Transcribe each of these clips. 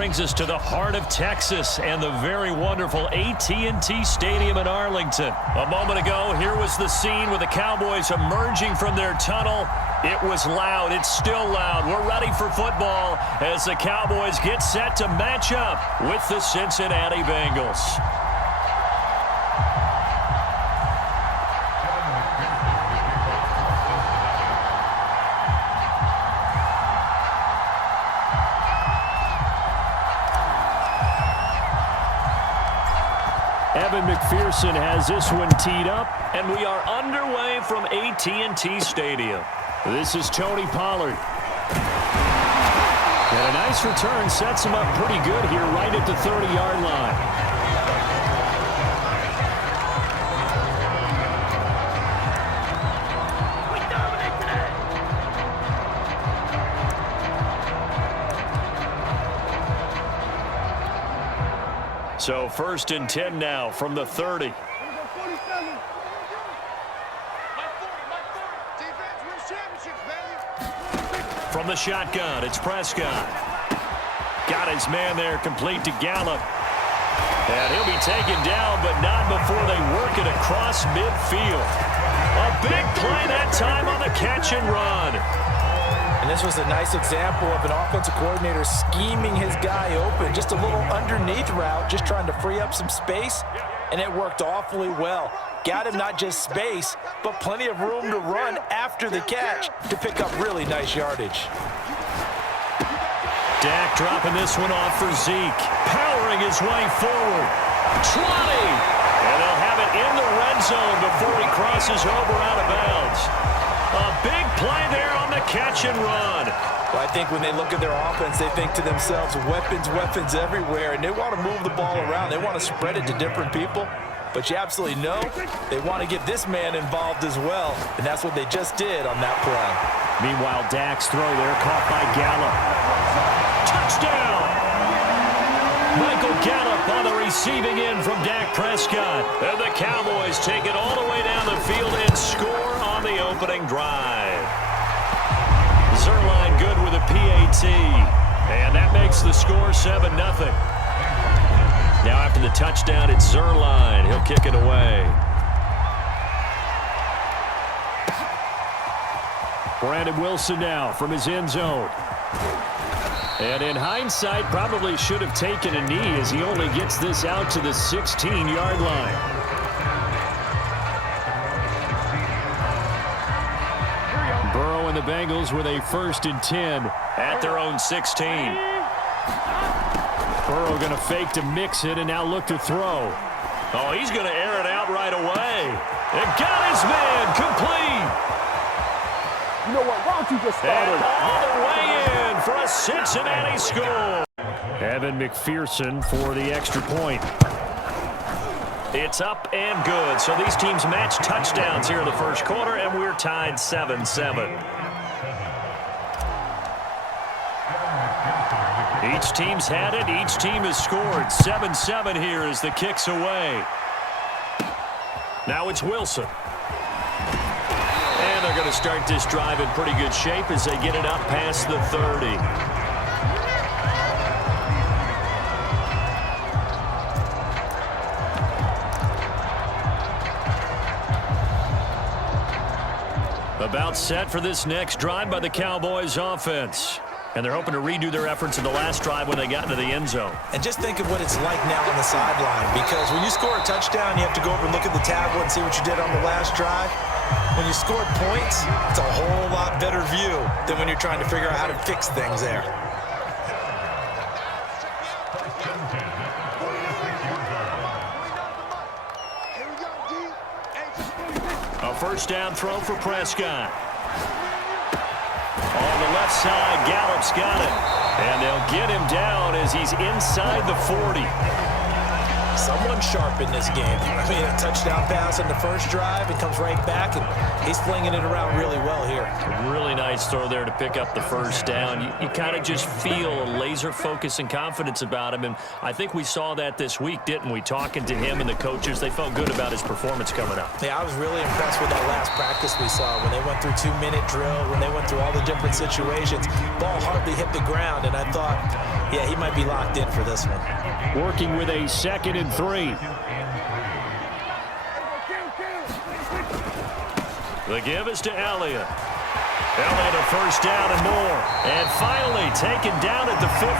brings us to the heart of Texas and the very wonderful AT&T Stadium in Arlington. A moment ago, here was the scene with the Cowboys emerging from their tunnel. It was loud. It's still loud. We're ready for football as the Cowboys get set to match up with the Cincinnati Bengals. Evan McPherson has this one teed up, and we are underway from AT&T Stadium. This is Tony Pollard. And a nice return sets him up pretty good here right at the 30-yard line. So 1st and 10 now from the 30. From the shotgun, it's Prescott. Got his man there, complete to Gallup. And he'll be taken down, but not before they work it across midfield. A big play that time on the catch and run. And this was a nice example of an offensive coordinator scheming his guy open. Just a little underneath route, just trying to free up some space, and it worked awfully well. Got him not just space, but plenty of room to run after the catch to pick up really nice yardage. Dak dropping this one off for Zeke. Powering his way forward. Trotting! And they'll have it in the red zone before he crosses over out of bounds. A big play there on the catch and run. Well, I think when they look at their offense, they think to themselves, weapons everywhere, and they want to move the ball around. They want to spread it to different people. But you absolutely know they want to get this man involved as well, and that's what they just did on that play. Meanwhile, Dak's throw there caught by Gallup. Touchdown! Michael Gallup on the receiving end from Dak Prescott. And the Cowboys take it all the way down the field and score on the opening drive. Zerline good with a PAT. And that makes the score 7-0. Now after the touchdown, it's Zerline. He'll kick it away. Brandon Wilson now from his end zone. And in hindsight, probably should have taken a knee as he only gets this out to the 16-yard line. Burrow and the Bengals with a 1st and 10 at their own 16. Burrow going to fake to mix it and now look to throw. Oh, he's going to air it out right away. And got his man complete. You know what? Why don't you just start And it? all the way in for a Cincinnati score. Evan McPherson for the extra point. It's up and good. So these teams match touchdowns here in the first quarter, and we're tied 7-7. Each team's had it. Each team has scored. 7-7 here as the kick's away. Now it's Wilson. And they're going to start this drive in pretty good shape as they get it up past the 30. About set for this next drive by the Cowboys offense. And they're hoping to redo their efforts in the last drive when they got into the end zone. And just think of what it's like now on the sideline, because when you score a touchdown, you have to go over and look at the tablet and see what you did on the last drive. When you scored points, it's a whole lot better view than when you're trying to figure out how to fix things there. A first down throw for Prescott. On the left side, Gallup's got it. And they'll get him down as he's inside the 40. Someone sharp in this game. I mean, a touchdown pass in the first drive. It comes right back, and he's flinging it around really well here. A really nice throw there to pick up the first down. You kind of just feel a laser focus and confidence about him, and I think we saw that this week, didn't we? Talking to him and the coaches, they felt good about his performance coming up. Yeah, I was really impressed with that last practice we saw when they went through 2-minute drill, when they went through all the different situations. Ball hardly hit the ground, and I thought, Yeah, he might be locked in for this one. Working with a 2nd and 3. The give is to Elliott. Elliott a first down and more. And finally taken down at the 15.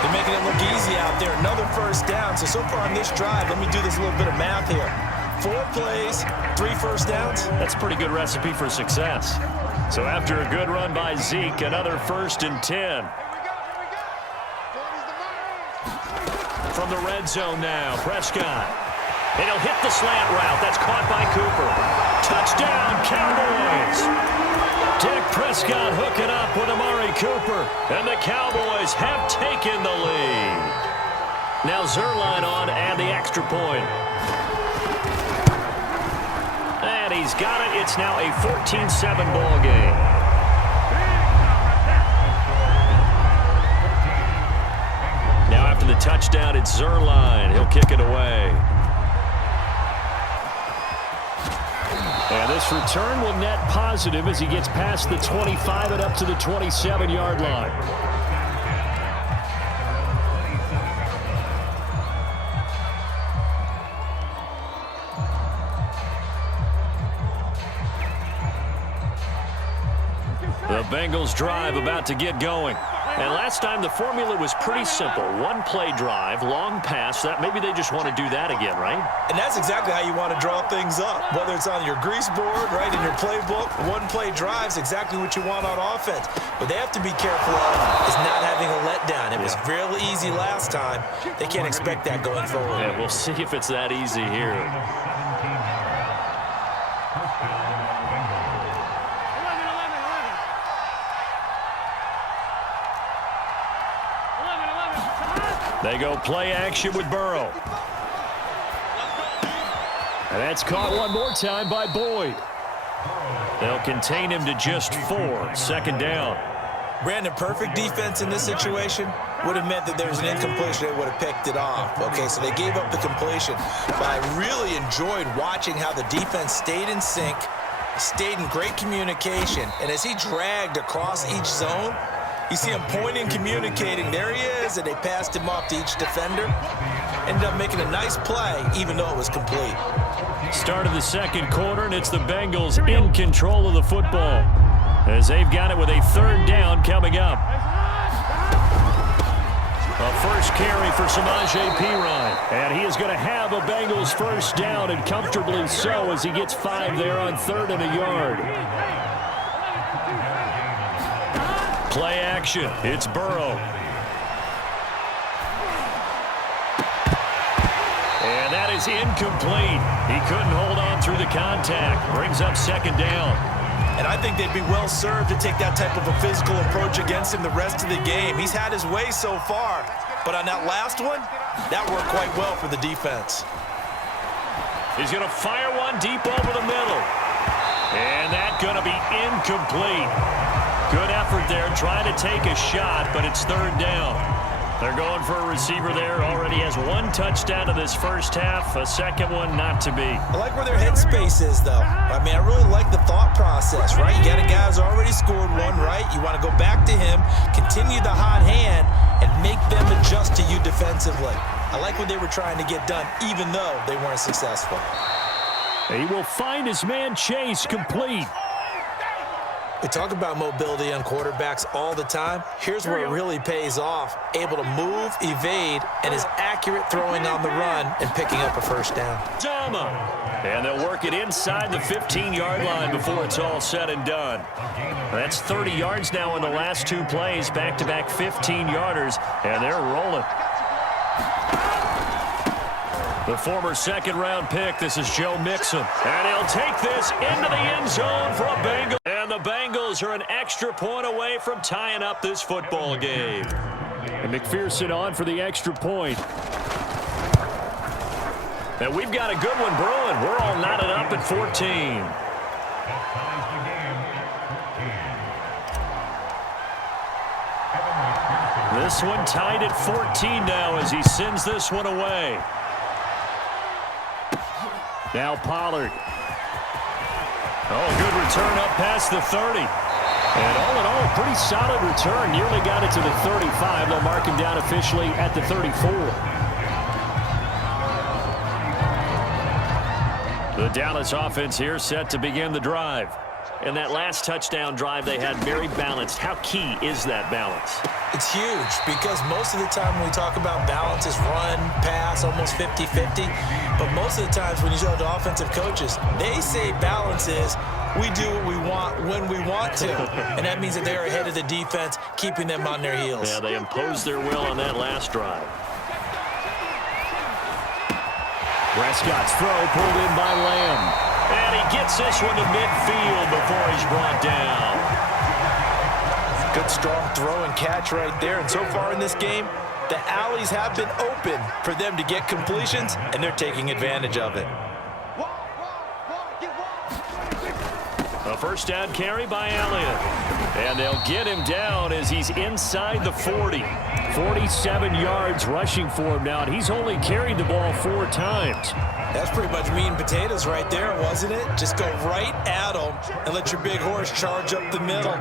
They're making it look easy out there. Another first down. So far on this drive, let me do this little bit of math here. 4 plays, 3 first downs. That's a pretty good recipe for success. So after a good run by Zeke, another 1st and 10. From the red zone now, Prescott. And he'll hit the slant route. That's caught by Cooper. Touchdown, Cowboys. Dak Prescott hooking up with Amari Cooper. And the Cowboys have taken the lead. Now Zerline on and the extra point. And he's got it. It's now a 14-7 ball game. Now after the touchdown, it's Zerline. He'll kick it away. And this return will net positive as he gets past the 25 and up to the 27-yard line. The Bengals drive about to get going. And last time the formula was pretty simple. 1-play drive, long pass. That maybe they just want to do that again, right? And that's exactly how you want to draw things up. Whether it's on your grease board, right, in your playbook, 1-play drive's exactly what you want on offense. But they have to be careful of is not having a letdown. It was real easy last time. They can't expect that going forward. Yeah, we'll see if it's that easy here. They go play action with Burrow. And that's caught one more time by Boyd. They'll contain him to just 4. 2nd down. Brandon, perfect defense in this situation would have meant that there was an incompletion. They would have picked it off. Okay, so they gave up the completion. But I really enjoyed watching how the defense stayed in sync, stayed in great communication. And as he dragged across each zone, you see him pointing, communicating. There he is, and they passed him off to each defender. Ended up making a nice play, even though it was complete. Start of the 2nd quarter, and it's the Bengals in control of the football as they've got it with a 3rd down coming up. A first carry for Samaje Perine, and he is going to have a Bengals first down, and comfortably so as he gets 5 there on 3rd and a yard. Play action. It's Burrow. And that is incomplete. He couldn't hold on through the contact. Brings up 2nd down. And I think they'd be well served to take that type of a physical approach against him the rest of the game. He's had his way so far. But on that last one, that worked quite well for the defense. He's going to fire one deep over the middle. And that's going to be incomplete. Good effort there, trying to take a shot, but it's 3rd down. They're going for a receiver there. Already has 1 touchdown in this first half, a 2nd one not to be. I like where their headspace is, though. I mean, I really like the thought process, right? You got a guy who's already scored 1, right? You want to go back to him, continue the hot hand, and make them adjust to you defensively. I like what they were trying to get done, even though they weren't successful. He will find his man Chase complete. We talk about mobility on quarterbacks all the time. Here's where it really pays off. Able to move, evade, and is accurate throwing on the run and picking up a first down. Dama. And they'll work it inside the 15-yard line before it's all said and done. That's 30 yards now in the last 2 plays, back-to-back 15-yarders, and they're rolling. The former 2nd-round pick, this is Joe Mixon. And he'll take this into the end zone for a Bengals. And the Bengals are an extra point away from tying up this football game. And McPherson on for the extra point. And we've got a good one brewing. We're all knotted up at 14. This one tied at 14 now as he sends this one away. Now Pollard. Oh, good return up past the 30. And all in all, pretty solid return. Nearly got it to the 35. They'll mark him down officially at the 34. The Dallas offense here set to begin the drive. And that last touchdown drive they had very balanced. How key is that balance? It's huge because most of the time when we talk about balance is run, pass, almost 50-50. But most of the times when you talk to offensive coaches, they say balance is we do what we want when we want to. And that means that they're ahead of the defense, keeping them on their heels. Yeah, they imposed their will on that last drive. Prescott's throw pulled in by Lamb. And he gets this one to midfield before he's brought down. Good strong throw and catch right there. And so far in this game, the alleys have been open for them to get completions, and they're taking advantage of it. A first down carry by Elliott. And they'll get him down as he's inside the 40. 47 yards rushing for him now, and he's only carried the ball 4 times. That's pretty much meat and potatoes right there, wasn't it? Just go right at them and let your big horse charge up the middle.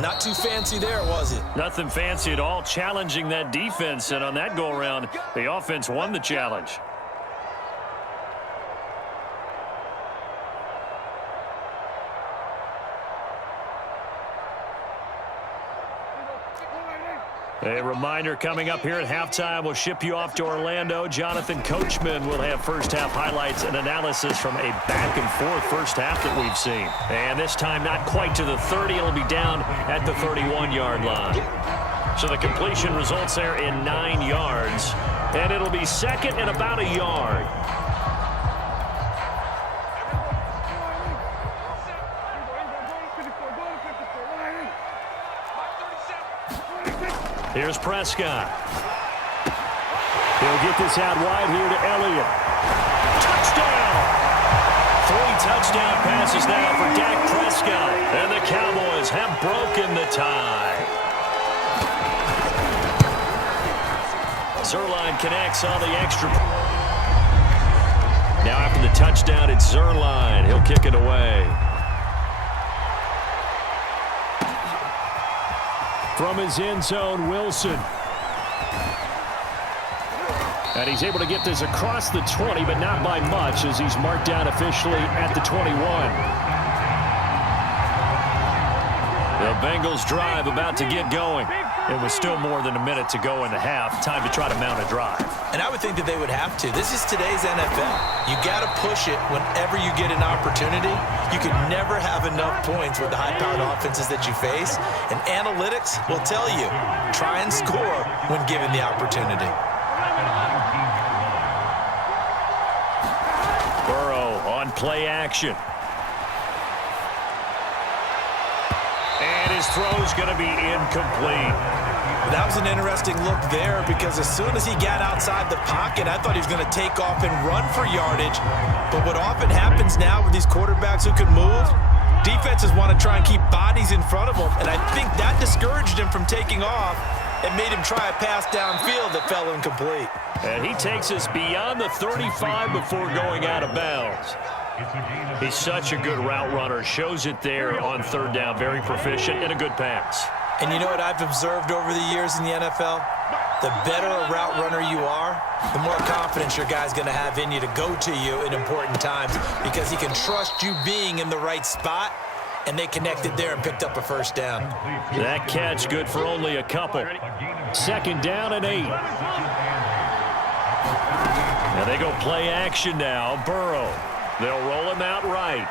Not too fancy there, was it? Nothing fancy at all, challenging that defense, and on that go-around, the offense won the challenge. A reminder coming up here at halftime. We'll ship you off to Orlando. Jonathan Coachman will have first-half highlights and analysis from a back-and-forth first half that we've seen. And this time not quite to the 30. It'll be down at the 31-yard line. So the completion results there in 9 yards. And it'll be second and about a yard. Here's Prescott. He'll get this out wide here to Elliott. Touchdown! 3 touchdown passes now for Dak Prescott. And the Cowboys have broken the tie. Zuerlein connects on the extra. Now after the touchdown, it's Zuerlein. He'll kick it away. From his end zone, Wilson. And he's able to get this across the 20, but not by much, as he's marked down officially at the 21. The Bengals drive about to get going. It was still more than a minute to go in the half. Time to try to mount a drive. And I would think that they would have to. This is today's NFL. You got to push it whenever you get an opportunity. You can never have enough points with the high-powered offenses that you face. And analytics will tell you, try and score when given the opportunity. Burrow on play action. And his throw's going to be incomplete. That was an interesting look there because as soon as he got outside the pocket, I thought he was going to take off and run for yardage. But what often happens now with these quarterbacks who can move, defenses want to try and keep bodies in front of them. And I think that discouraged him from taking off and made him try a pass downfield that fell incomplete. And he takes us beyond the 35 before going out of bounds. He's such a good route runner. Shows it there on third down. Very proficient and a good pass. And you know what I've observed over the years in the NFL? The better a route runner you are, the more confidence your guy's going to have in you to go to you in important times because he can trust you being in the right spot, and they connected there and picked up a first down. That catch good for only a couple. Second down and 8. Now they go play action now. Burrow. They'll roll him out right.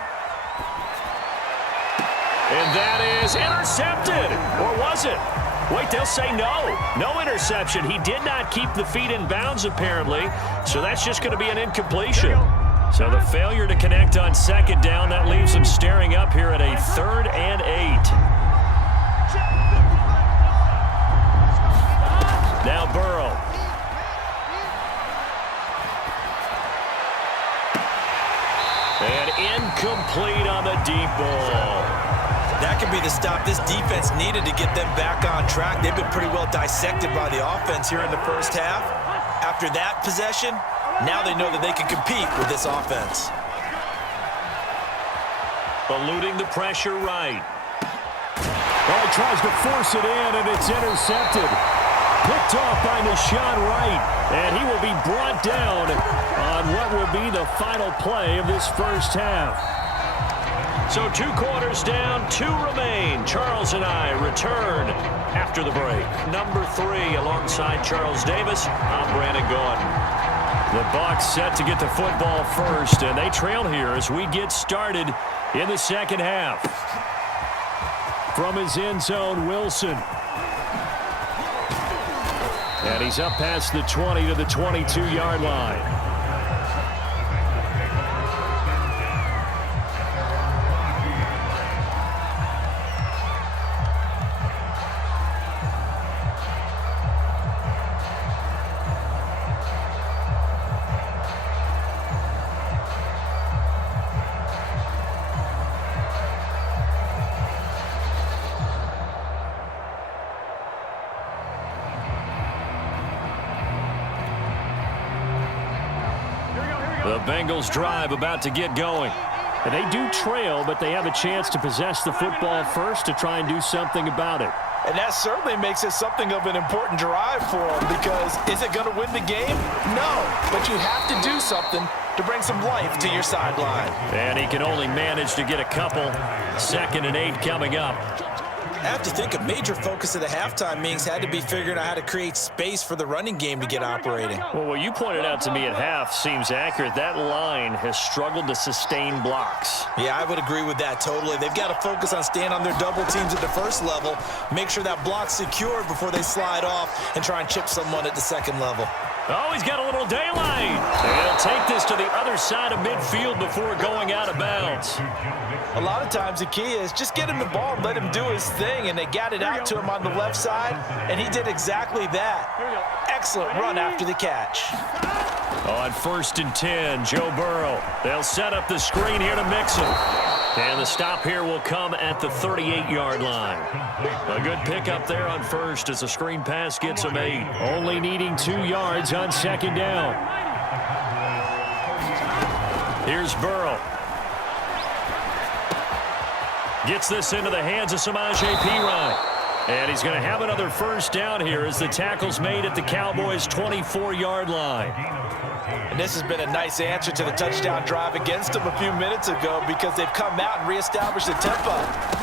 And that is intercepted. Or was it? Wait, they'll say no. No interception. He did not keep the feet in bounds, apparently. So that's just going to be an incompletion. So the failure to connect on second down, that leaves them staring up here at a 3rd and 8. Now Burrow. And incomplete on the deep ball. That could be the stop this defense needed to get them back on track. They've been pretty well dissected by the offense here in the first half. After that possession, now they know that they can compete with this offense. Eluding the pressure right. Oh, he tries to force it in, and it's intercepted. Picked off by Deshaun Wright, and he will be brought down on what will be the final play of this first half. So 2 quarters down, 2 remain. Charles and I return after the break. Number 3 alongside Charles Davis. I'm Brandon Gaudin. The Bucs set to get the football first, and they trail here as we get started in the second half. From his end zone, Wilson. And he's up past the 20 to the 22-yard line. The Bengals drive about to get going. And they do trail, but they have a chance to possess the football first to try and do something about it. And that certainly makes it something of an important drive for them, because is it going to win the game? No, but you have to do something to bring some life to your sideline. And he can only manage to get a couple. 2nd and 8 coming up. I have to think a major focus of the halftime meetings had to be figuring out how to create space for the running game to get operating. Well, what you pointed out to me at half seems accurate. That line has struggled to sustain blocks. Yeah, I would agree with that totally. They've got to focus on staying on their double teams at the first level, make sure that block's secured before they slide off and try and chip someone at the second level. Oh, he's got a little daylight. He'll take this to the other side of midfield before going out of bounds. A lot of times the key is just get him the ball and let him do his thing, and they got it out to him on the left side, and he did exactly that. Excellent run after the catch. On 1st and 10, Joe Burrow. They'll set up the screen here to Mixon. And the stop here will come at the 38-yard line. A good pickup there on first as the screen pass gets him 8. Only needing 2 yards on 2nd down. Here's Burrow. Gets this into the hands of Samaje Perine. And he's going to have another first down here as the tackle's made at the Cowboys' 24-yard line. And this has been a nice answer to the touchdown drive against them a few minutes ago, because they've come out and reestablished the tempo.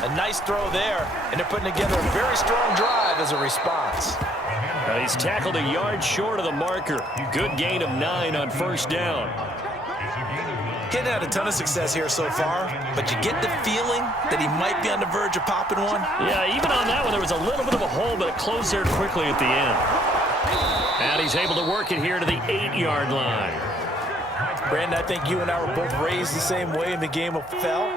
A nice throw there, and they're putting together a very strong drive as a response. He's tackled a yard short of the marker. Good gain of 9 on first down. Getting had a ton of success here so far, but you get the feeling that he might be on the verge of popping one. Yeah, even on that one, there was a little bit of a hole, but it closed there quickly at the end. And he's able to work it here to the 8-yard line. Brandon, I think you and I were both raised the same way in the game of fell.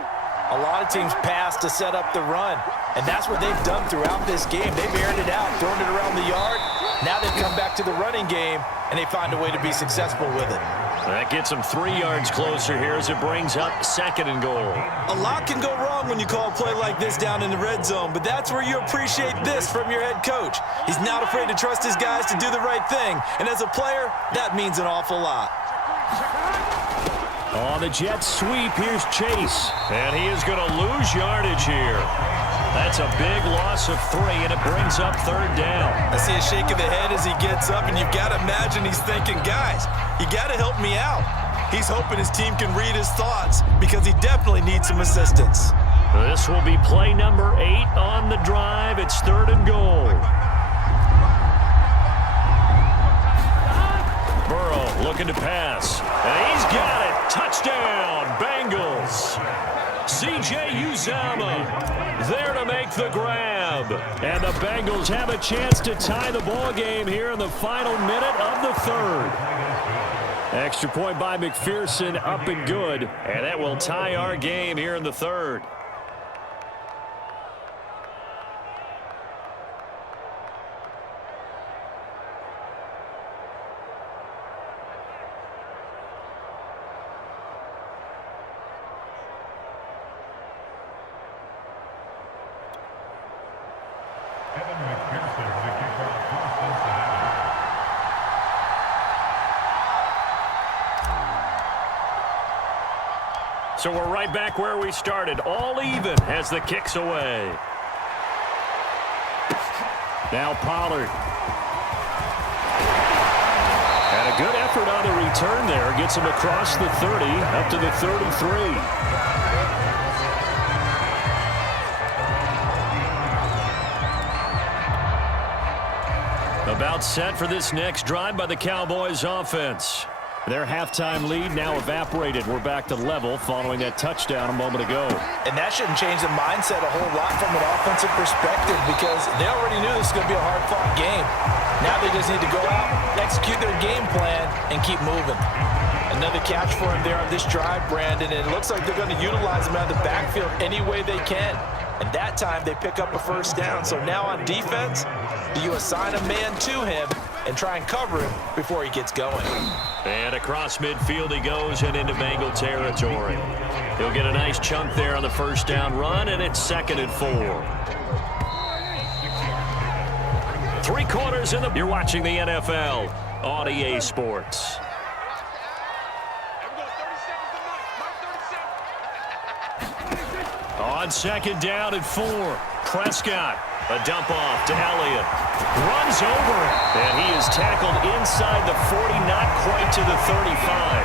A lot of teams pass to set up the run, and that's what they've done throughout this game. They've aired it out, thrown it around the yard. Now they've come back to the running game, and they find a way to be successful with it. That gets them 3 yards closer here as it brings up 2nd and goal. A lot can go wrong when you call a play like this down in the red zone, but that's where you appreciate this from your head coach. He's not afraid to trust his guys to do the right thing, and as a player, that means an awful lot. On the jet sweep, here's Chase, and he is going to lose yardage here. That's a big loss of 3, and it brings up 3rd down. I see a shake of the head as he gets up, and you've got to imagine he's thinking, guys, you got to help me out. He's hoping his team can read his thoughts, because he definitely needs some assistance. This will be play number 8 on the drive. It's 3rd and goal. Burrow looking to pass, and he's got it. Touchdown, Bengals. C.J. Uzomah there to make the grab. And the Bengals have a chance to tie the ball game here in the final minute of the 3rd. Extra point by McPherson, up and good. And that will tie our game here in the 3rd. So we're right back where we started, all even as the kick's away. Now Pollard. And a good effort on the return there. Gets him across the 30, up to the 33. About set for this next drive by the Cowboys offense. Their halftime lead now evaporated. We're back to level following that touchdown a moment ago. And that shouldn't change the mindset a whole lot from an offensive perspective because they already knew this was going to be a hard-fought game. Now they just need to go out, execute their game plan, and keep moving. Another catch for him there on this drive, Brandon, and it looks like they're going to utilize him out of the backfield any way they can. And that time they pick up a first down. So now on defense, do you assign a man to him and try and cover him before he gets going? And across midfield he goes and into Bengal territory. He'll get a nice chunk there on the first down run, and it's 2nd and 4. 3 quarters in the... You're watching the NFL on EA Sports. On 2nd down and 4. Prescott. A dump off to Elliott. Runs over it. And he is tackled inside the 40, not quite to the 35.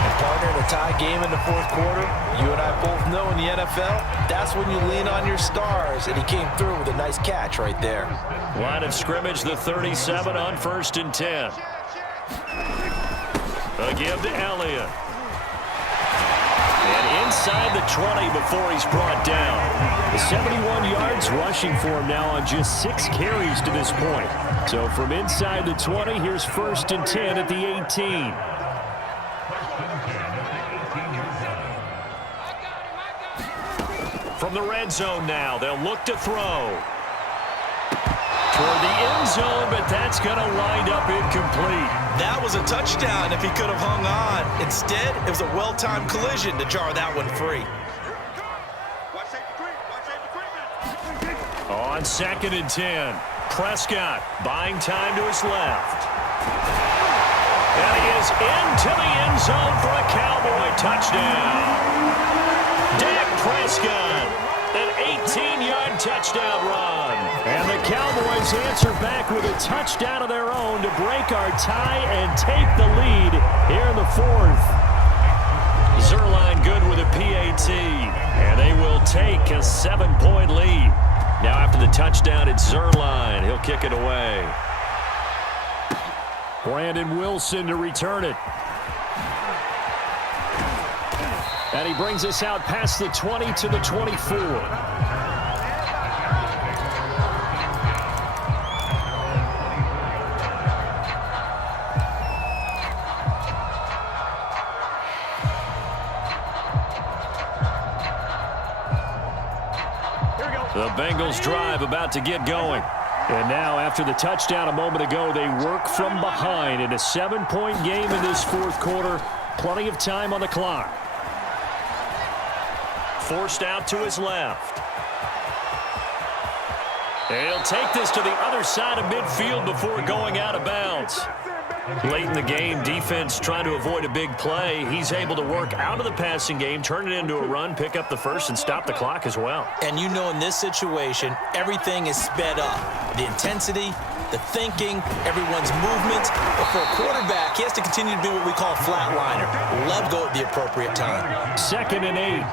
And partner, in a tie game in the fourth quarter, you and I both know in the NFL, that's when you lean on your stars. And he came through with a nice catch right there. Line of scrimmage, the 37 on 1st and 10. A give to Elliott. And inside the 20 before he's brought down. The 71 yards rushing for him now on just 6 carries to this point. So from inside the 20, here's 1st and 10 at the 18. From the red zone now, they'll look to throw. Toward the end zone, but that's going to wind up incomplete. That was a touchdown if he could have hung on. Instead, it was a well-timed collision to jar that one free. On 2nd and 10, Prescott buying time to his left. And he is into the end zone for a Cowboy touchdown. Dak Prescott, an 18-yard touchdown run. And the Cowboys answer back with a touchdown of their own to break our tie and take the lead here in the 4th. Zerline good with a PAT, and they will take a 7-point lead. Now after the touchdown, it's Zerline. He'll kick it away. Brandon Wilson to return it. And he brings us out past the 20 to the 24. The Bengals drive about to get going. And now, after the touchdown a moment ago, they work from behind in a 7-point game in this 4th quarter. Plenty of time on the clock. Forced out to his left. And he'll take this to the other side of midfield before going out of bounds. Late in the game, defense trying to avoid a big play. He's able to work out of the passing game, turn it into a run, pick up the first, and stop the clock as well. And you know in this situation, everything is sped up. The intensity, the thinking, everyone's movements. But for a quarterback, he has to continue to be what we call a flatliner. Let go at the appropriate time. 2nd and 8.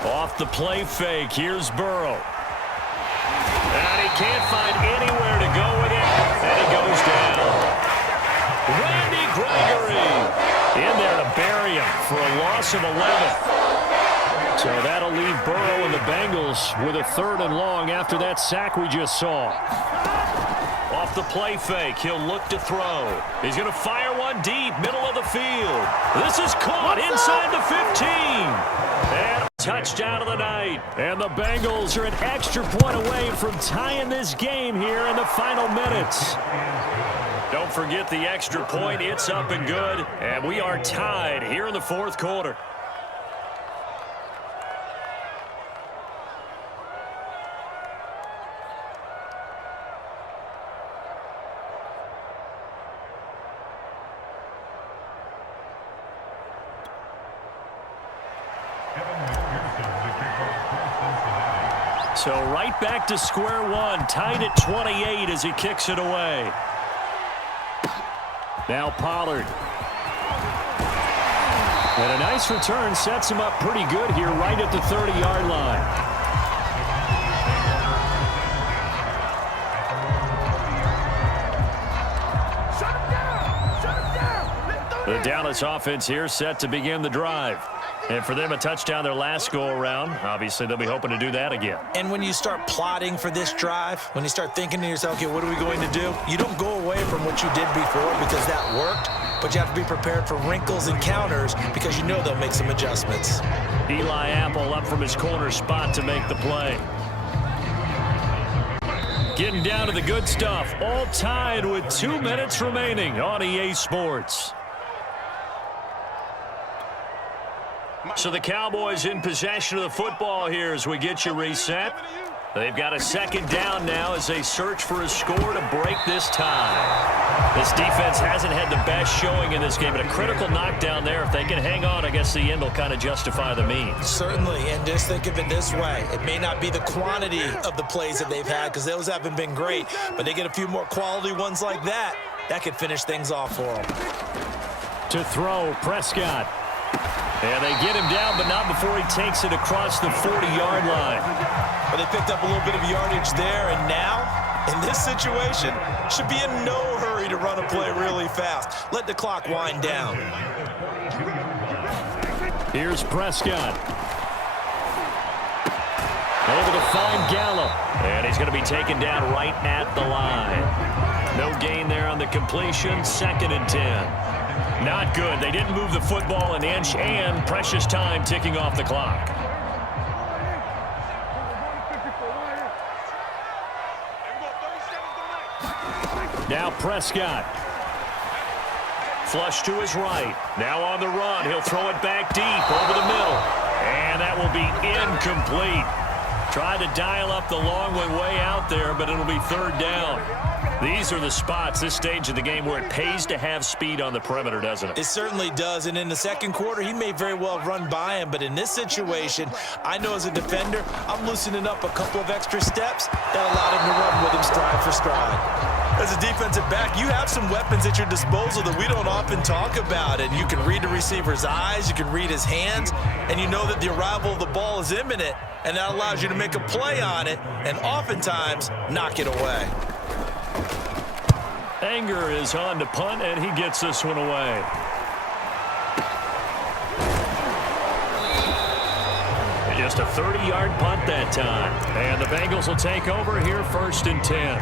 Off the play fake, here's Burrow. And he can't find anywhere to go with it, and he goes down. Randy Gregory in there to bury him for a loss of 11. So that'll leave Burrow and the Bengals with a 3rd and long after that sack we just saw. Off the play fake, he'll look to throw. He's going to fire one deep, middle of the field. This is caught inside the 15. And touchdown of the night. And the Bengals are an extra point away from tying this game here in the final minutes. Don't forget the extra point. It's up and good. And we are tied here in the 4th quarter. So right back to square one, tied at 28 as he kicks it away. Now Pollard. And a nice return sets him up pretty good here right at the 30-yard line. The Dallas offense here set to begin the drive. And for them, a touchdown their last go-around. Obviously, they'll be hoping to do that again. And when you start plotting for this drive, when you start thinking to yourself, okay, what are we going to do? You don't go away from what you did before because that worked, but you have to be prepared for wrinkles and counters because you know they'll make some adjustments. Eli Apple up from his corner spot to make the play. Getting down to the good stuff, all tied with 2 minutes remaining on EA Sports. So the Cowboys in possession of the football here as we get you reset. They've got a second down now as they search for a score to break this tie. This defense hasn't had the best showing in this game, but a critical knockdown there. If they can hang on, I guess the end will kind of justify the means. Certainly, and just think of it this way. It may not be the quantity of the plays that they've had because those haven't been great, but they get a few more quality ones like that. That could finish things off for them. To throw, Prescott. And they get him down, but not before he takes it across the 40-yard line. But they picked up a little bit of yardage there, and now, in this situation, should be in no hurry to run a play really fast. Let the clock wind down. Here's Prescott. Able to find Gallup. And he's going to be taken down right at the line. No gain there on the completion. 2nd and 10. Not good. They didn't move the football an inch, and precious time ticking off the clock. Now Prescott. Flush to his right. Now on the run. He'll throw it back deep over the middle. And that will be incomplete. Tried to dial up the long way out there, but it'll be 3rd down. These are the spots, this stage of the game, where it pays to have speed on the perimeter, doesn't it? It certainly does, and in the second quarter, he may very well run by him, but in this situation, I know as a defender, I'm loosening up a couple of extra steps that allowed him to run with him stride for stride. As a defensive back, you have some weapons at your disposal that we don't often talk about, and you can read the receiver's eyes, you can read his hands, and you know that the arrival of the ball is imminent, and that allows you to make a play on it, and oftentimes knock it away. Anger is on to punt, and he gets this one away. Just a 30-yard punt that time. And the Bengals will take over here 1st and 10.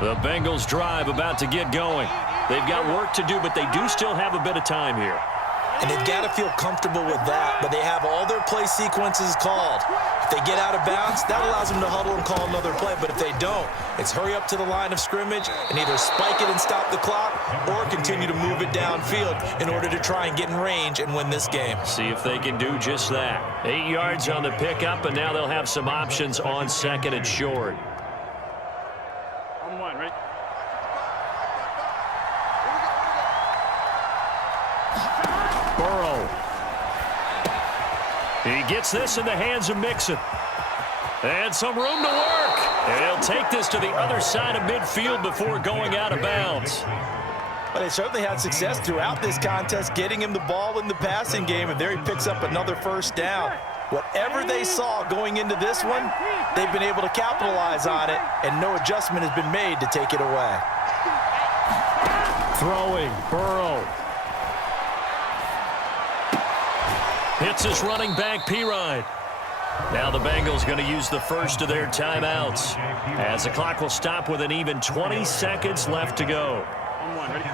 The Bengals drive about to get going. They've got work to do, but they do still have a bit of time here. And they've got to feel comfortable with that, but they have all their play sequences called. If they get out of bounds, that allows them to huddle and call another play. But if they don't, it's hurry up to the line of scrimmage and either spike it and stop the clock or continue to move it downfield in order to try and get in range and win this game. See if they can do just that. 8 yards on the pickup, and now they'll have some options on 2nd and short. On 1, right? Burrow. He gets this in the hands of Mixon. And some room to work. And he'll take this to the other side of midfield before going out of bounds. But they certainly had success throughout this contest, getting him the ball in the passing game, and there he picks up another 1st down. Whatever they saw going into this one, they've been able to capitalize on it, and no adjustment has been made to take it away. Throwing, Burrow. Hits his running back, Pirine. Now the Bengals going to use the first of their timeouts, as the clock will stop with an even 20 seconds left to go. On 1, ready?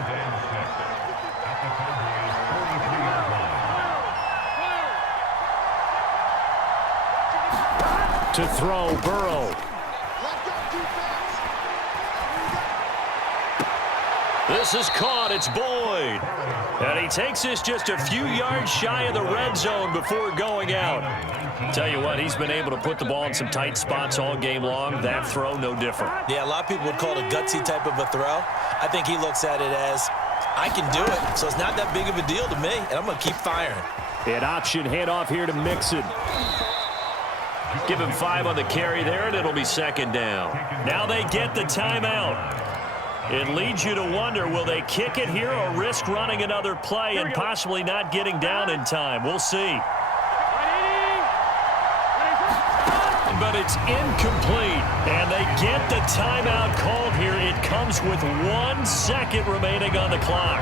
To throw, Burrow. This is caught. It's Boyd. And he takes this just a few yards shy of the red zone before going out. Tell you what, he's been able to put the ball in some tight spots all game long. That throw, no different. Yeah, a lot of people would call it a gutsy type of a throw. I think he looks at it as I can do it, so it's not that big of a deal to me, and I'm going to keep firing. An option handoff here to Mixon. Give him 5 on the carry there, and it'll be second down. Now they get the timeout. It leads you to wonder, will they kick it here or risk running another play and possibly not getting down in time? We'll see. But it's incomplete, and they get the timeout called here. It comes with 1 second remaining on the clock.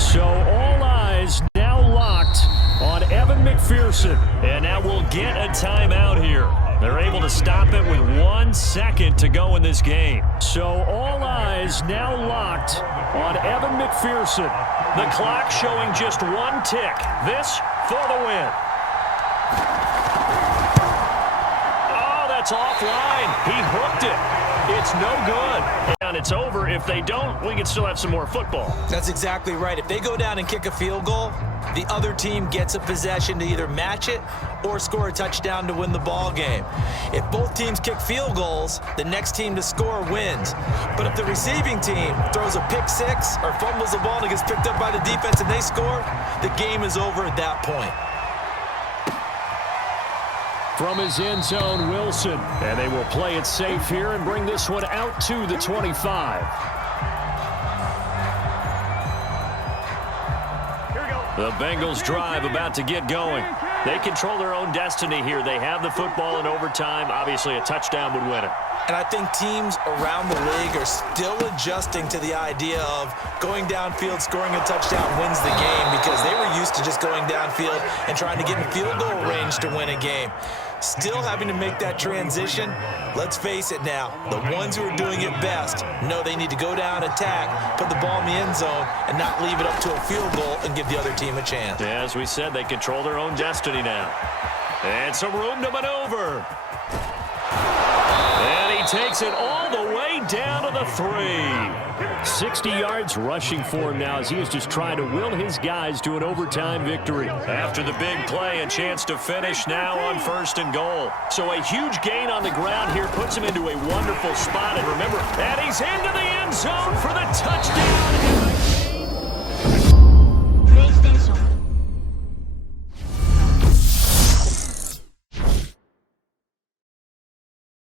So all eyes now locked on Evan McPherson, and now we'll get a timeout here. They're able to stop it with 1 second to go in this game. So all eyes now locked on Evan McPherson. The clock showing just 1 tick. This for the win. That's offline. He hooked it. It's no good. And it's over. If they don't, we can still have some more football. That's exactly right. If they go down and kick a field goal, the other team gets a possession to either match it or score a touchdown to win the ball game. If both teams kick field goals, the next team to score wins. But if the receiving team throws a pick six or fumbles the ball and it gets picked up by the defense and they score, the game is over at that point. From his end zone, Wilson. And they will play it safe here and bring this one out to the 25. The Bengals drive about to get going. They control their own destiny here. They have the football in overtime. Obviously, a touchdown would win it. And I think teams around the league are still adjusting to the idea of going downfield, scoring a touchdown wins the game, because they were used to just going downfield and trying to get in field goal range to win a game. Still having to make that transition. Let's face it now, the ones who are doing it best know they need to go down, attack, put the ball in the end zone, and not leave it up to a field goal and give the other team a chance. As we said, they control their own destiny now. And some room to maneuver. And he takes it all the way down to the 3. 60 yards rushing for him now as he is just trying to will his guys to an overtime victory. After the big play, a chance to finish now on 1st and goal. So a huge gain on the ground here puts him into a wonderful spot. And remember, and he's into the end zone for the touchdown.